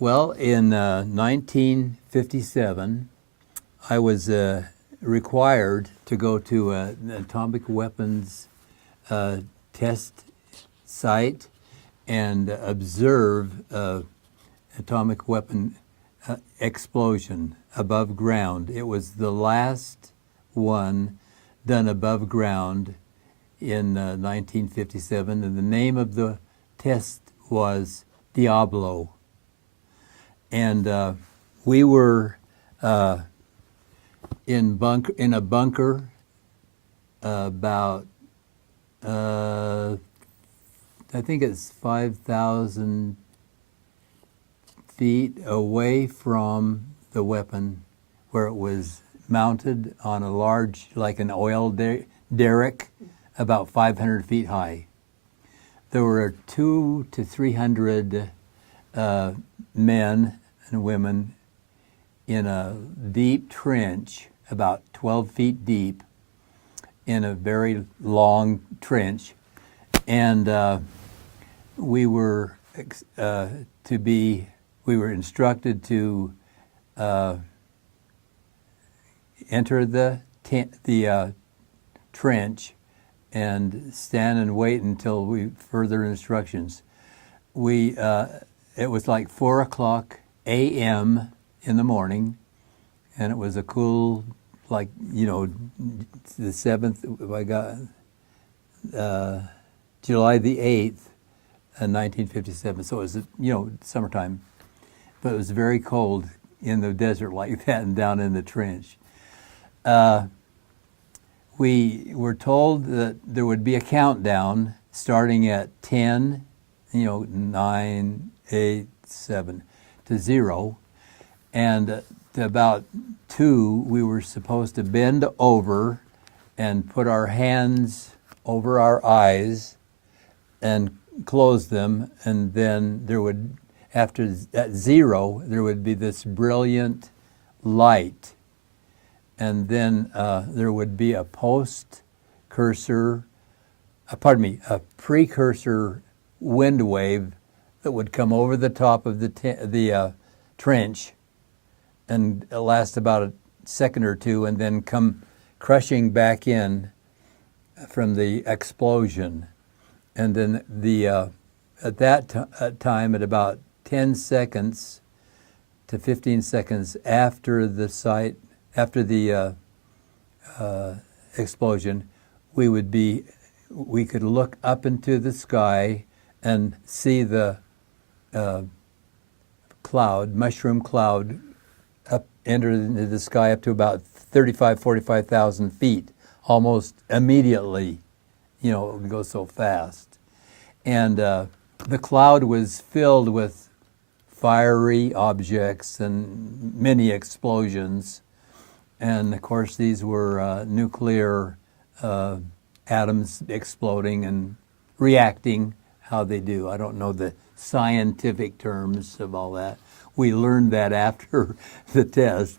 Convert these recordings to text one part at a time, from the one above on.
Well, in 1957, I was required to go to an atomic weapons test site and observe atomic weapon explosion above ground. It was the last one done above ground in 1957, and the name of the test was Diablo. And we were in a bunker about I think it's 5,000 feet away from the weapon, where it was mounted on a large, like an oil derrick, about 500 feet high. There were 200 to 300 men and women in a deep trench, about 12 feet deep, in a very long trench, and we were instructed to enter the trench and stand and wait until further instructions. It was like 4:00 a.m. in the morning, and it was a cool, like, the 7th, I got July the 8th, 1957. So it was, summertime, but it was very cold in the desert like that and down in the trench. We were told that there would be a countdown starting at 10, 9, 8, 7 to 0. And to about 2, we were supposed to bend over and put our hands over our eyes and close them. And then at 0, there would be this brilliant light. And then there would be a precursor wind wave that would come over the top of the trench and last about a second or two, and then come crushing back in from the explosion. And then at that time, at about 10 seconds to 15 seconds after the explosion, we could look up into the sky and see the mushroom cloud up enter into the sky up to about 45,000 feet, almost immediately. It would go so fast. And the cloud was filled with fiery objects and many explosions. And of course, these were nuclear atoms exploding and reacting how they do. I don't know the scientific terms of all that. We learned that after the test,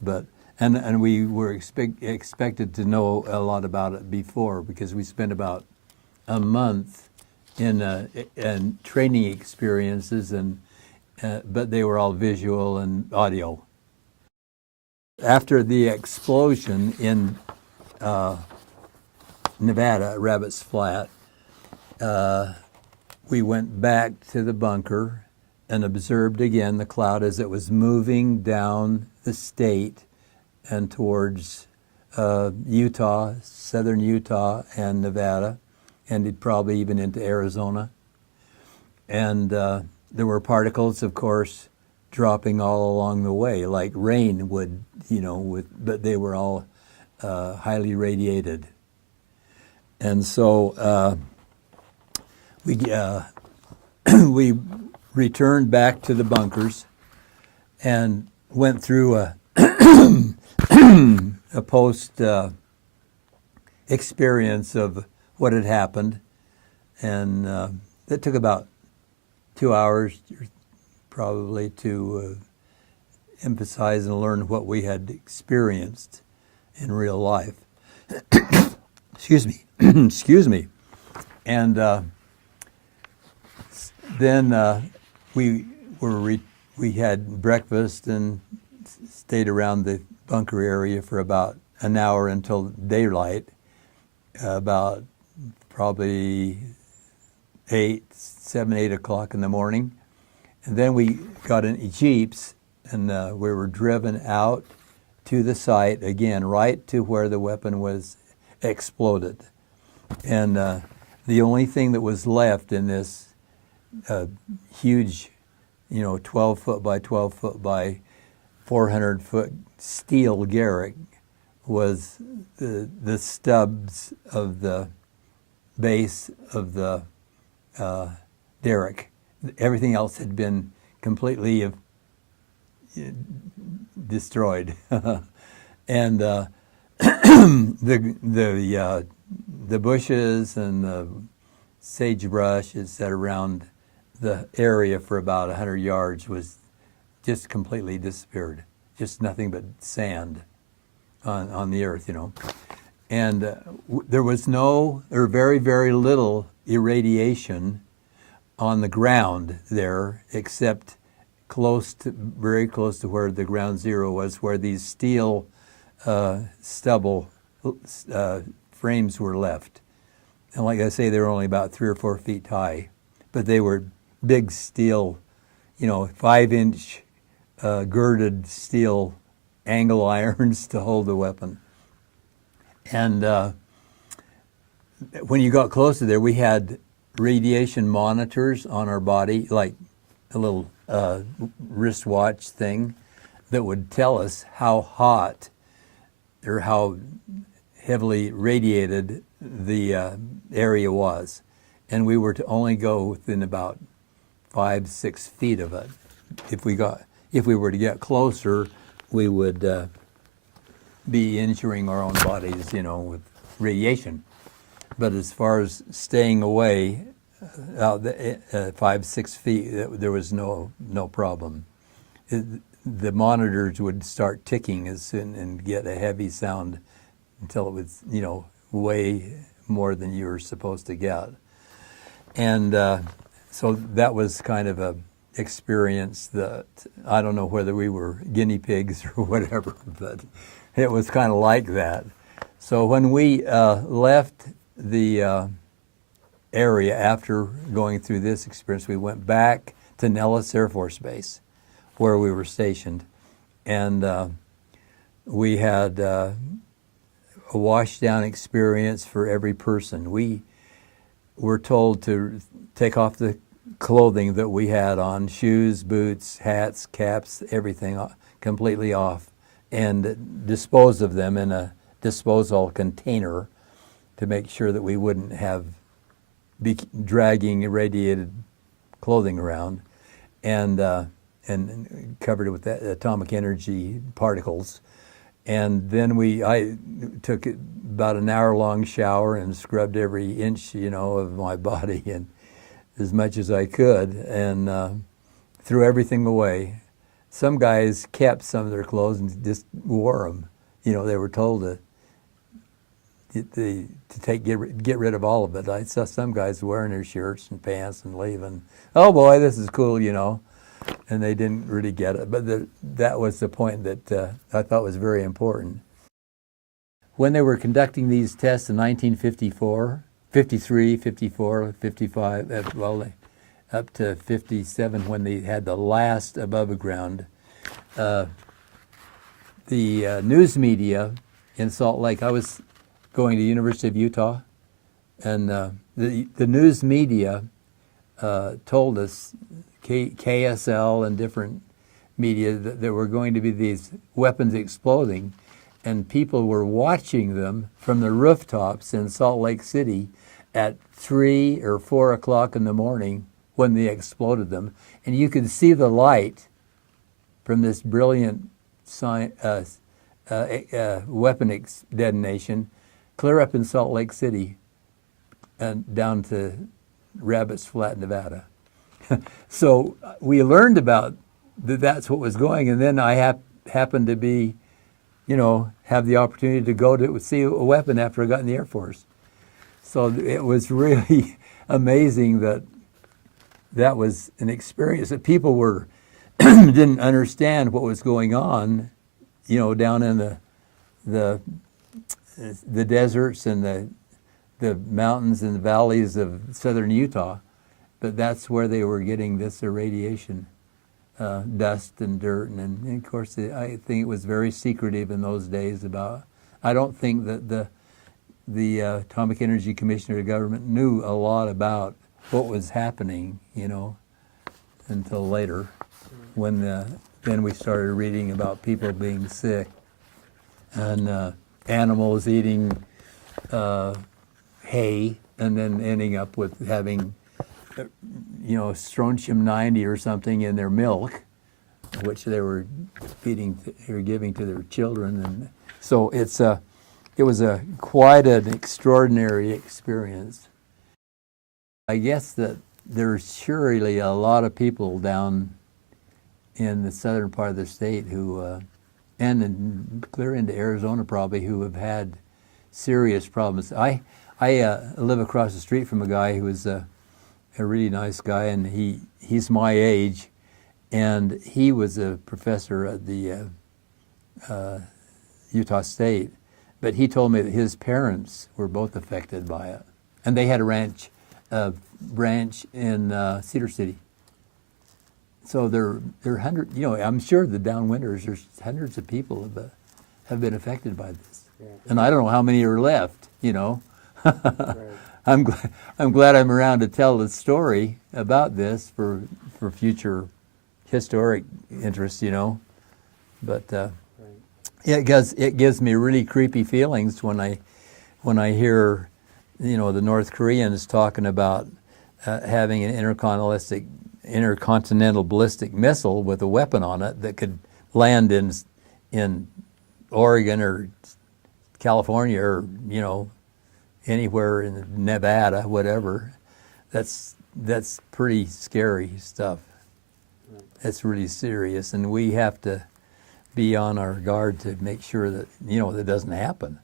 and we were expected to know a lot about it before, because we spent about a month in training experiences, but they were all visual and audio. After the explosion in Nevada, Rabbit's Flat, we went back to the bunker and observed again the cloud as it was moving down the state and towards Utah, southern Utah and Nevada, and it probably even into Arizona. And there were particles, of course, dropping all along the way, like rain would, but they were all highly radiated. And so we returned back to the bunkers and went through a post experience of what had happened, and that took about 2 hours probably to emphasize and learn what we had experienced in real life. Excuse me. Excuse me. And then we were we had breakfast and stayed around the bunker area for about an hour until daylight, about probably 7, 8 o'clock in the morning. And then we got in jeeps, and we were driven out to the site, again, right to where the weapon was exploded. And the only thing that was left in this huge, 12 foot by 12 foot by 400 foot steel garrick was the stubs of the base of the derrick. Everything else had been completely destroyed, and the bushes and the sagebrush that set around the area for about 100 yards was just completely disappeared. Just nothing but sand on the earth, And there was no, or very, very little irradiation on the ground there, except very close to where the ground zero was, where these steel stubble frames were left. And like I say, they were only about 3 or 4 feet high, but they were big steel, 5-inch girded steel angle irons to hold the weapon. And when you got close to there, we had radiation monitors on our body, like a little wristwatch thing that would tell us how hot or how heavily radiated the area was. And we were to only go within about 5, 6 feet of it. If we were to get closer, we would be injuring our own bodies, with radiation. But as far as staying away, out 5, 6 feet, there was no problem. The monitors would start ticking as soon and get a heavy sound until it was, way more than you were supposed to get. And so that was kind of a experience that I don't know whether we were guinea pigs or whatever, but it was kind of like that. So when we left the area after going through this experience, we went back to Nellis Air Force Base, where we were stationed, and we had a washdown experience for every person. We were told to take off the clothing that we had on, shoes, boots, hats, caps, everything completely off, and dispose of them in a disposal container to make sure that we wouldn't be dragging irradiated clothing around, and covered it with atomic energy particles. And then I took about an hour-long shower and scrubbed every inch, of my body, and as much as I could, and threw everything away. Some guys kept some of their clothes and just wore them. They were told to get rid of all of it. I saw some guys wearing their shirts and pants and leaving. Oh boy, this is cool, and they didn't really get it. But that was the point that I thought was very important. When they were conducting these tests in 1954, 53, 54, 55, up to 57, when they had the last above ground, the news media in Salt Lake, I was going to the University of Utah, and the news media told us, KSL and different media, that there were going to be these weapons exploding, and people were watching them from the rooftops in Salt Lake City at 3 or 4 o'clock in the morning when they exploded them. And you could see the light from this brilliant weapon detonation clear up in Salt Lake City and down to Rabbit's Flat, Nevada. So we learned about that's what was going, and then I happened to be, have the opportunity to go to see a weapon after I got in the Air Force. So it was really amazing that was an experience that people were didn't understand what was going on, down in the deserts and the mountains and the valleys of southern Utah. But that's where they were getting this irradiation, dust and dirt, and of course I think it was very secretive in those days. I don't think that the Atomic Energy Commission or the government knew a lot about what was happening, until later, when then we started reading about people being sick and animals eating hay and then ending up with having strontium 90 or something in their milk, which they were giving to their children, and so it was quite an extraordinary experience. I guess that there's surely a lot of people down in the southern part of the state who, and clear into Arizona probably, who have had serious problems. I live across the street from a guy who is a really nice guy, and he's my age, and he was a professor at the Utah State, but he told me that his parents were both affected by it, and they had a ranch in Cedar City. So there are hundreds. I'm sure the Downwinders, there's hundreds of people have been affected by this, yeah. And I don't know how many are left. Right. I'm glad I'm around to tell the story about this for future historic interest, But right. It gives me really creepy feelings when I hear, the North Koreans talking about having an intercontinental ballistic missile with a weapon on it that could land in Oregon or California or anywhere in Nevada, whatever. That's pretty scary stuff. It's really serious, and we have to be on our guard to make sure that that doesn't happen.